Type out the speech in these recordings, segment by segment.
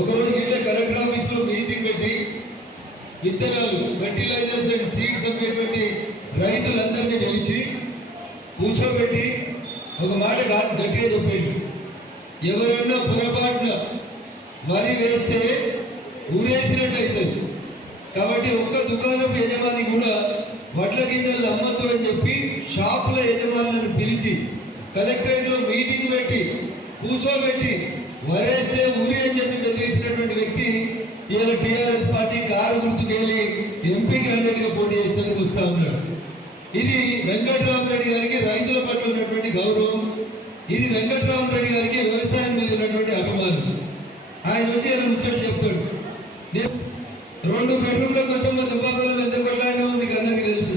ఒకరోజు ఇట్లా collector office లో మీటింగ్ పెట్టి విత్తనాలు ఫర్టిలైజర్స్ అండ్ సీడ్స్ అమ్మేటువంటి రైతులందరినీ పిలిచి కూర్చోబెట్టి ఒక మాట గట్టిగా చెప్పాడు. ఎవరన్నా పొరపాటున వరి వేస్తే ఊరేసినట్టు అవుతుంది కాబట్టి ఒక్క దుకాణం యజమాని కూడా వడ్ల గింజలు అమ్మద్దు అని చెప్పి షాపుల యజమానులను పిలిచి కలెక్టరేట్లో మీటింగ్ పెట్టి కూర్చోబెట్టి వరేస్తే ఊరి అని చెప్పి బెదిరించినటువంటి వ్యక్తి ఇవాళ టీఆర్ఎస్ పార్టీ కారు గుర్తుకెళ్ళి ఎంపీ క్యాండిడేట్ గా పోటీ చేసేందుకు వస్తా ఉన్నాడు. ఇది వెంకట్రామరెడ్డి గారికి రైతుల పట్ల ఉన్నటువంటి గౌరవం, ఇది వెంకట్రామరెడ్డి గారికి వ్యవసాయం మీద ఉన్నటువంటి అభిమానం. ఆయన వచ్చి ఆయన ముచ్చట చెప్తాడు. 2 బెడ్రూమ్ల కోసం మా దుబ్బాకలో ఎంత కొట్లాడినామో మీకు అందరికీ తెలుసు.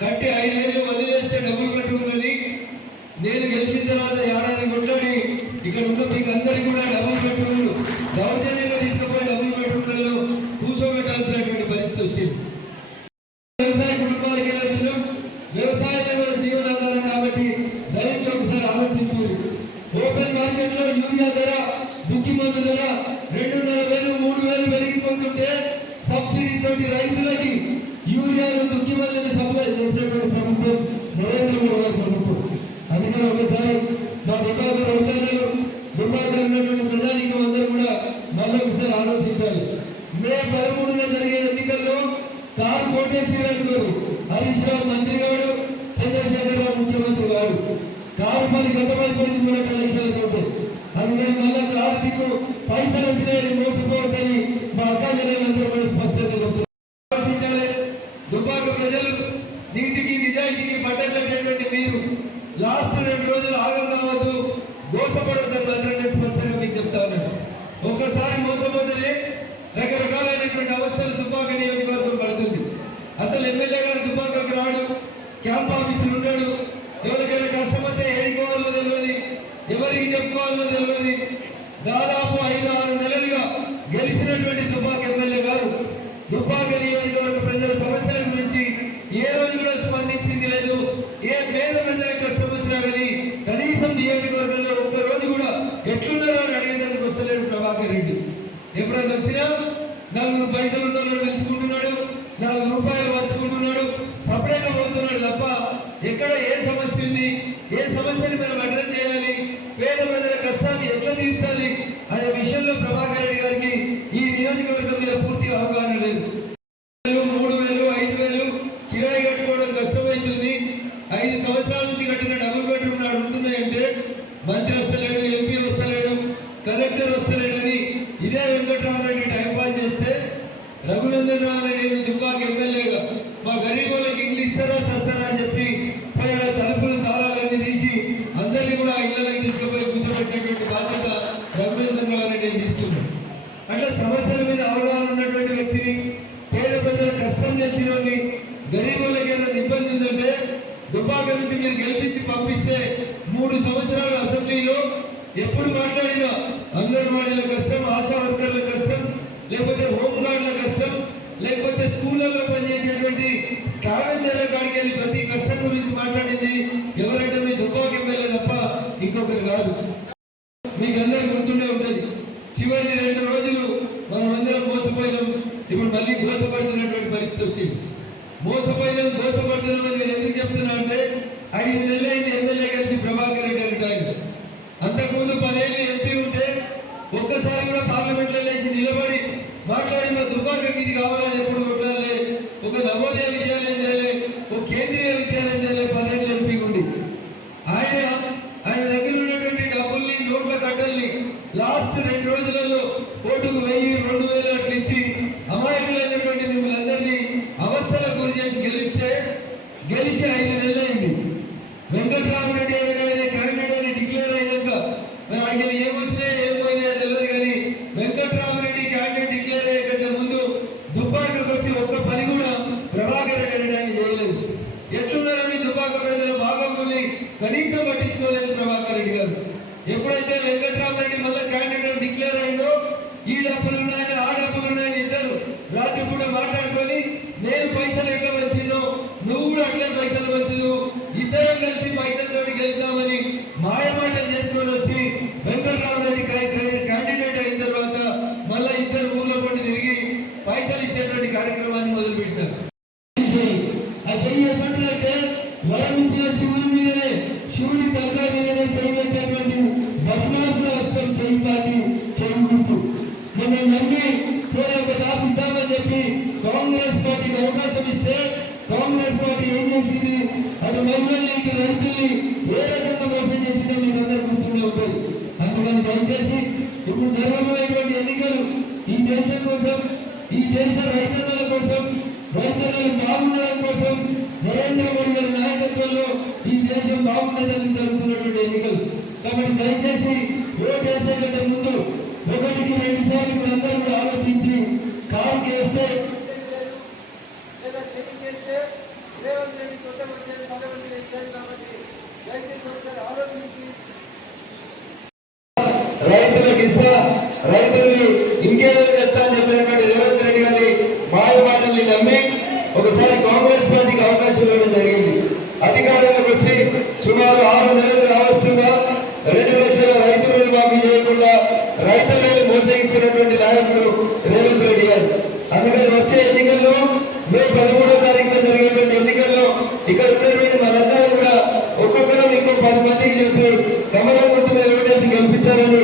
కట్టి 5 ఏళ్ళు వదిలేస్తే డబుల్ బెడ్రూమ్ అని నేను గెలిచిన తర్వాత ఏడాది కొట్లాడి ఇక్కడ ఉన్న మీకు అందరికీ కూడా డబుల్ బెడ్రూమ్లు దౌర్జన్యంగా తీసుకుపోయి డబుల్ బెడ్రూమ్లలో కూర్చోబెట్టాల్సినటువంటి పరిస్థితి వచ్చింది. వ్యవసాయ కుటుంబాలకి వచ్చినాం, వ్యవసాయమే మన జీవనాధారం కాబట్టి దయచేసి ఒకసారి ఆలోచించారు. ఓపెన్ మార్కెట్ లో యూరియా ధర, దుక్కి మందు ధర 2,500, 3,000 పెరిగిపోతుంటే సబ్సిడీ తోటి రైతులకి యూరియాను, దుక్కి మందుని సప్లై చేసినటువంటి ప్రభుత్వం నరేంద్ర మోడీ గారి ప్రభుత్వం. అందుకని ఒకసారి మా దుబ్బాకలో రైతన్నలు, దుబ్బాకలో ఉన్నటువంటి ప్రజానీకం అందరూ కూడా మళ్ళీ ఒకసారి ఆలోచించాలి. మే 13న జరిగే ఎన్నికల్లో కారు కోటేశ్వరరావు హరీష్ రావు మంత్రి గారు, చంద్రశేఖర్ రావు ముఖ్యమంత్రి గారు కారు పని గతమైపోయింది 2 లక్షలతో. అందుకని మళ్ళా కార్తీకు పైసలు వచ్చినాయని మోసపోవద్దని మా అక్క చెల్లెలందరూ కూడా స్పష్టంగా ఆలోచించాలి. దుబ్బాక ప్రజలు నీతికి నిజాయితీకి పట్టేటటువంటి మీరు లాస్ట్ 2 రోజులు ఆగం కావద్దు, మోసపడొద్దని మాత్రం స్పష్టంగా మీకు చెప్తా ఉన్నాను. ఒక్కసారి మోసపోతేనే రకరకాలైనటువంటి అవస్థలు దుబ్బాక నియోజకవర్గం పడుతుంది. అసలు ఎమ్మెల్యే గారు దుబ్బాకకు రాడు, క్యాంప్ ఆఫీసులు ఉంటాడు, ఎవరికైనా కష్టం వస్తే ఏడుకోవాలో తెలియదు, ఎవరికి చెప్పుకోవాలో తెలియదు. దాదాపు 5-6 నెలలుగా గెలిచినటువంటి దుబ్బాక ఎమ్మెల్యే గారు దుబ్బాక నియోజకవర్గ ప్రజల సమస్యల గురించి ఏ రోజు కూడా స్పందించింది లేదు. ఏ పేద ప్రజలకు కష్టం వచ్చినా కానీ కనీసం నియోజకవర్గంలో ఒక్క రోజు కూడా ఎట్లున్నారో అని అడిగేందుకు వస్తలేడు ప్రభాకర్ రెడ్డి. ఎప్పుడైనా వచ్చినా 4 పైసలు ఉన్నారో తెలుసుకుంటున్నాడు, 4 రూపాయలు పంచుకుంటున్నాడు, సపరేట్గా పోతున్నాడు తప్ప ఎక్కడ ఏ సమస్య ఉంది, ఏ సమస్యని మనం అడ్రస్ చేయాలి, పేద ప్రజల కష్టాన్ని ఎట్లా తీర్చాలి అనే విషయంలో ప్రభాకర్ రెడ్డి గారికి ఈ నియోజకవర్గం మీద పూర్తిగా అవగాహన లేదు. 3,000, 5,000 కిరాయి కట్టుకోవడం కష్టమవుతుంది. 5 సంవత్సరాల నుంచి కట్టిన డబుల్ బెడ్రూమ్ నాడు ఉంటున్నాయంటే మంత్రి వస్తలేడు, ఎంపీ వస్తలేడు, కలెక్టర్ వస్తలేడని ఇదే వెంకట్రామరెడ్డి టైంపాస్ చేస్తే రఘునందన్ రావు రెడ్డి దుబ్బాక ఎమ్మెల్యేగా మా గరీబులకు ఇండ్లు ఇస్తారా చేస్తారా అని చెప్పి తలుపులు తాళాలన్నీ తీసి అందరినీ కూడా ఇళ్లలోకి తీసుకుపోయి కూర్చోబెట్టినటువంటి బాధ్యత రఘునందన్ రావు రెడ్డి తీసుకున్నాడు. అట్లా సమస్యల మీద అవగాహన ఉన్నటువంటి వ్యక్తిని, పేద ప్రజల కష్టం తెలిసిన వాడిని, గరీబులకు ఏదైనా ఇబ్బంది ఉందంటే దుబ్బాక నుంచి మీరు గెలిపించి పంపిస్తే 3 సంవత్సరాలు అసెంబ్లీలో ఎప్పుడు మాట్లాడినా అంగన్వాడీల కష్టం, ఆశా వర్కర్ల కష్టం, లేకపోతే హోంగార్డుల కష్టం, లేకపోతే స్కూళ్ళలో పనిచేసేటువంటి స్కావెంజర్ల కాడికి వెళ్ళి ప్రతి కష్టం గురించి మాట్లాడింది ఎవరంటే మీ దుబ్బాక ఎమ్మెల్యే తప్ప ఇంకొకరు కాదు. మీకు అందరూ గుర్తుండే ఉంటుంది. చివరి 2 రోజులు మనం అందరం మోసపోయినాం, ఇప్పుడు మళ్ళీ మోసపడుతున్నటువంటి పరిస్థితి వచ్చింది. మోసపడుతున్నామని నేను ఎందుకు చెప్తున్నా అంటే 5 నెలలైంది ఎమ్మెల్యే కలిసి ప్రభాకర్ రెడ్డి అంటారు. అంతకుముందు 10 ఏళ్ళు ఎంపీ ఉంటే ఒక్కసారి కూడా పార్లమెంట్ లో లేచి నిలబడి మాట్లాడి మా దుబ్బాకకి ఇది కావాలని ఎప్పుడు కొట్టాలి, ఒక నవోదయ విద్యాలయం చేయాలి, ఒక కేంద్రీయ విద్యాలయం చేయాలి. 10 ఏళ్ళు ఎంపీ ఉండి ఆయన దగ్గర ఉన్నటువంటి డబ్బుల్ని, నోట్ల కట్టల్ని లాస్ట్ 2 రోజులలో ఓటుకు 1000, 2000 అట్లా ఇచ్చి అమాయకులైనటువంటి మిమ్మల్ని అందరినీ అవస్థలకు గురి చేసి గెలిచి 5 నెలలైంది. వెంకట్రామరెడ్డి అనే క్యాండిడేట్ అని డిక్లేర్ అయినాక మరి అడిగిన ఏమొచ్చినాయో ఏం పోయినాయో తెలియదు. కానీ వెంకట్రామరెడ్డి క్యాండిడేట్ డిక్లేర్ అయ్యే కంటే ముందు దుబ్బాకకు వచ్చి ఒక్క పని కూడా ప్రభాకర్ రెడ్డి అని చేయలేదు. ఎట్లున్నారని దుబ్బాక ప్రజల భాగంలోని కనీసం పట్టించుకోలేదు ప్రభాకర్ రెడ్డి గారు. ఎప్పుడైతే వెంకట్రామరెడ్డి మళ్ళీ క్యాండిడేట్ డిక్లేర్ అయిందో ఈ డబ్బులు ఉన్నాయని ఆ డబ్బులు ఉన్నాయని ఇద్దరు రాత్రి కూడా మాట్లాడుకొని నేను పైసలు ఎట్లా వచ్చిందో నువ్వు కూడా అట్లే పైసలు చేసింది, అటు మహిళల్ని ఇటు రైతుల్ని ఏ రకంగా మోసం చేసిందో మీకు అందరూ గుర్తుండే ఉంటుంది. అందుకని దయచేసి ఇప్పుడు జరగబోయేటువంటి ఎన్నికలు ఈ దేశం కోసం, ఈ దేశ రైతన్నల కోసం, రైతన్నలు బాగుండడం కోసం, నరేంద్ర మోడీ గారి నాయకత్వంలో ఈ దేశం బాగుండేందుకు జరుగుతున్నటువంటి ఎన్నికలు. కాబట్టి దయచేసి ఓటు వేసే కంటే ముందు ఒకటికి 2 సార్లు ఇప్పుడు అందరూ కూడా ఆలోచించి కారుకి వేస్తే లేదా చెక్ చేస్తే రేవంత్ రెడ్డి కొత్త వచ్చేది పదవి లేదు కాబట్టి దయచేసి ఒకసారి ఆలోచించి రైతులకు ఇస్తా, రైతుల్ని ఇంకేదో చేస్తా అని చెప్పినటువంటి రేవంత్ రెడ్డి గారి మాయ మాటల్ని నమ్మి ఒకసారి కాంగ్రెస్ పార్టీకి అవకాశం ఇవ్వడం జరిగింది. అధికారంలోకి వచ్చి సుమారు 6 నెలలు కావస్తున్నా 2 లక్షల రైతులను మాకు చేయకుండా రైతులను మోసగిస్తున్నటువంటి నాయకుడు రేవంత్ రెడ్డి గారు. అందుకని వచ్చే ఎన్నికల్లో మే 13వ తారీఖున జరిగేటువంటి ఎన్నికల్లో ఇక్కడ ఉన్నటువంటి మనందరూ కూడా ఒక్కొక్కరు ఇంకో 10 మందికి చెప్పి కమలం గుర్తు మీద ఓటేసి గెలిపించాలని